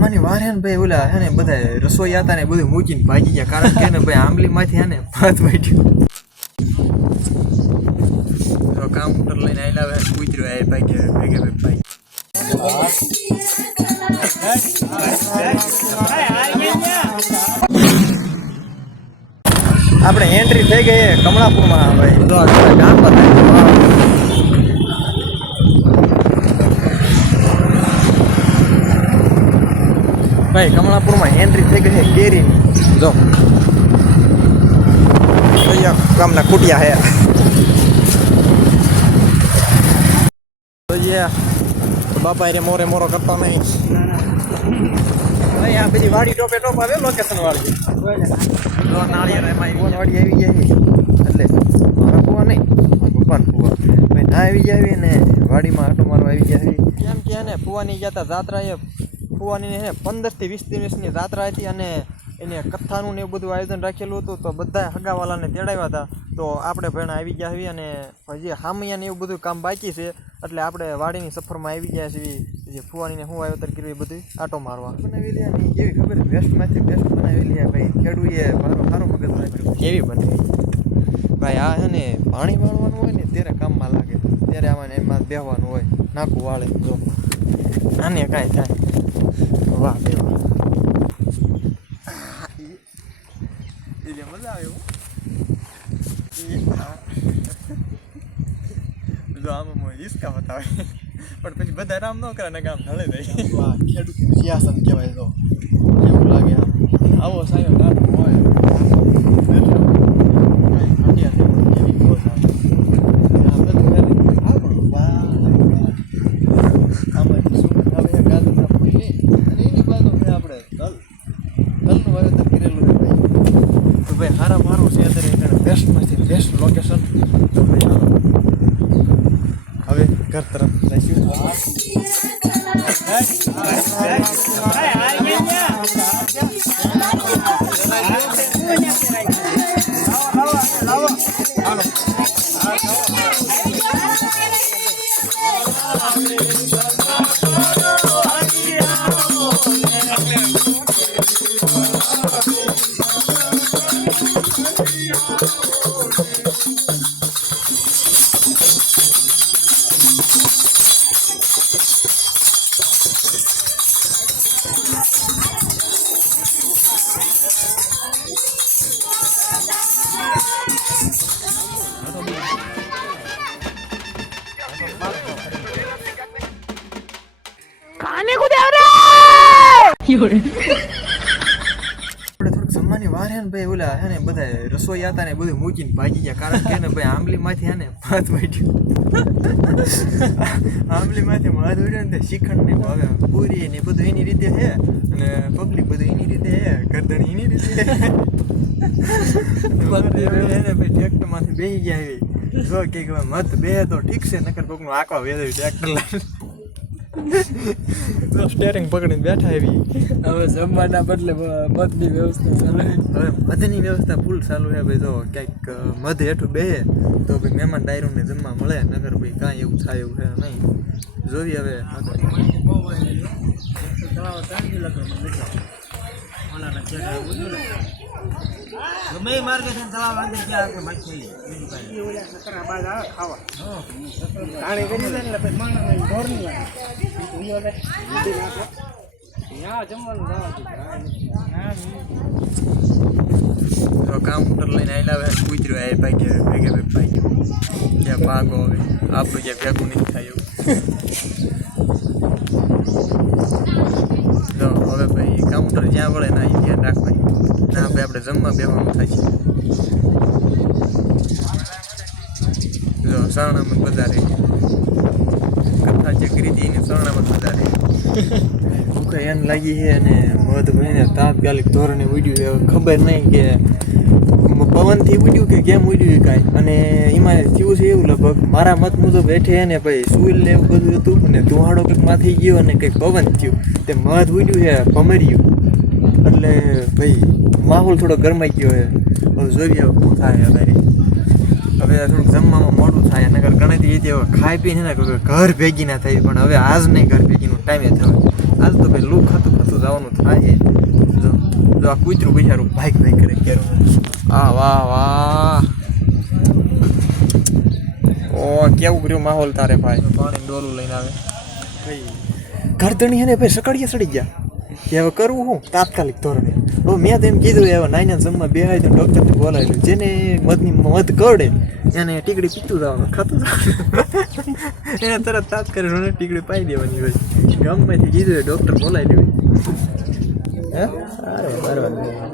જમવાની વાર હે ને ભાઈ ઓલા હે ને બધા રસોઈ હતા ને બધું મૂકીને ભાગી ગયા કારણ કે ને ભાઈ આંબલીમાંથી હે ને ભાત વાટ્યું તો કાઉન્ટર લઈને આવેલા હે કૂતરો આ ભાઈ ભાઈ આપણે એન્ટ્રી થઈ ગઈ કમળાપુરમાં ભાઈ જો ગામ પર ભાઈ કમળાપુરમાં એન્ટ્રી થઈ ગઈ છે કેરી જો ગામના કુટિયા હે બાપા રે મોરે મોરો કરતો નહીં ભાઈ આ બધી વાડી ટોપે ટોપ આવે લોકેશન વાળી નાળિયેર એમાં વાડી આવી જાય એટલે મારા કુવા નહીં પપ્પાને કુવા ભાઈ ના આવી જાય ને વાડીમાં આટો મારવા આવી જાય કેમ કે ને ફુવાની જતા જાત્રા એ ફુવાની ને 15 થી 20 દિવસની જાત્રા હતી અને એને કથાનું ને એવું બધું આયોજન રાખેલું હતું તો બધા હગાવાલાને તેડાવ્યા હતા તો આપણે ભેણા આવી ગયા છીએ અને હજી હામિયા ને એવું બધું કામ બાકી છે એટલે આપણે વાડીની સફરમાં આવી ગયા છીએ જે ફુવાનીને હું વાવેતર કર્યું એ બધું આટો મારવા બનાવી લે ને એવી ખબર વેસ્ટમાંથી બેસ્ટ બનાવી લે ભાઈ ખેડૂએ મારો સારો મગજ લાગ્યો કેવી બનાવી ભાઈ આ હે ને પાણી વાળવાનું હોય ને ત્યારે કામમાં લાગે ત્યારે આમાં એમાં બેહવાનું હોય નાકું વાળે જો આને કાંઈ થાય વાહ બેવા એટલે મજા આવે જો આમાં હિસકા બતાવે પણ પછી બધા રામ ન કરે ને કામ ઢળે જાય વાહ ખેડૂત સિયાસત કહેવાય તો કેવું લાગે આવો સાયો નાનો હોય હારા મારું છે અત્યારે બેસ્ટમાંથી બેસ્ટ લોકેશન તો ભાઈ હવે ઘર તરફ જઈશું खाने को दे रहा આપણે થોડુંક જમવાની વાર હે ને ભાઈ ઓલા હે ને બધા રસોઈ હતા ને બધું મૂકીને ભાગી ગયા કારણ કે ને ભાઈ આંબલીમાંથી હે ને ભાત વાટ્યું આંબલીમાંથી ભાત વાટ્યો ને શ્રીખંડ ને હવે પૂરી ને બધું એની રીતે છે અને પબ્લિક બધું એની રીતે છે ગરદણ એની રીતે ભાઈ ટ્રેક્ટરમાંથી બેસી ગયા એવી જો કે મત બે તો ઠીક છે નકર કોકનું આંકવા વેદાવી ટ્રેક્ટર લઈને સ્ટેરિંગ પકડીને બેઠા એવી હવે જમવાના બદલે મધની વ્યવસ્થા ચાલુ હવે મધની વ્યવસ્થા ફૂલ ચાલુ છે ભાઈ જો ક્યાંક મધ હેઠું બે તો ભાઈ મહેમાન ડાયરોને જમવા મળે નગર ભાઈ કાંઈ એવું થાય એવું છે નહીં જોઈ હવે ગમે માર્ગે તળાવ અંદર ત્યાં મચ્છી ખાવા તો કાઉન્ટર લઈને આવેલા હવે કૂતરો આ ભાઈ ત્યાં ભાગો હવે આપણું જ્યાં ભેગું નહીં થાય એવું તો હવે ભાઈ કાઉન્ટર જ્યાં વળે ના એ ધ્યાન રાખવાની ના ભાઈ આપણે જમવા બેવાનું થાય છે જો સરણામત બજારે કથા જે કરી હતી એને સરણામત બજારે ભૂખ એને લાગી છે અને મધ ભાઈને તાત્કાલિક ધોરણે ઉડ્યું ખબર નહીં કે પવનથી ઉડ્યું કે કેમ ઉડ્યું કાંઈ અને એમાં થયું છે એવું લગભગ મારા મત મુજબ બેઠે ને ભાઈ સુઈલ ને એવું બધું હતું અને ધુવાડો કંઈક માથી ગયો અને કંઈક પવન થયું તે મધ ઉડ્યું છે ભમર્યું એટલે ભાઈ માહોલ થોડો ગરમાઈ ગયો છે હવે જોઈએ હવે શું થાય અત્યારે હવે થોડુંક જમવામાં મોડું થાય નગર ગણતરી રીતે હવે ખાઈ પીને ને ઘર ભેગી ના થાય પણ હવે આજ નહીં ઘર ભેગીનો ટાઈમે થવાય આજ તો ભાઈ લુક હતું જવાનું થાય જો જો આ કૂતરું બિચારું ભાઈ કરે કેરું વાહ વાહ ઓ કેવું કર્યું માહોલ તારે ભાઈ પાણી ડોલું લઈને આવે ગરદણી હે ને ભાઈ સકડીએ સડી ગયા કે હવે કરવું હું તાત્કાલિક ધોરણે હવે મેં તો એમ કીધું હવે નાના જમવા બે તો ડૉક્ટરને બોલાવેલું જેને મધ કરડે એને ટીકડી પીતું જવાનું ખાતું જવાનું એને તરત તાત્કાલિક ટીકડી પાઈ દેવાની હોય ગામમાંથી કીધું એ ડૉક્ટર બોલાવી દેવું હે અરે બરાબર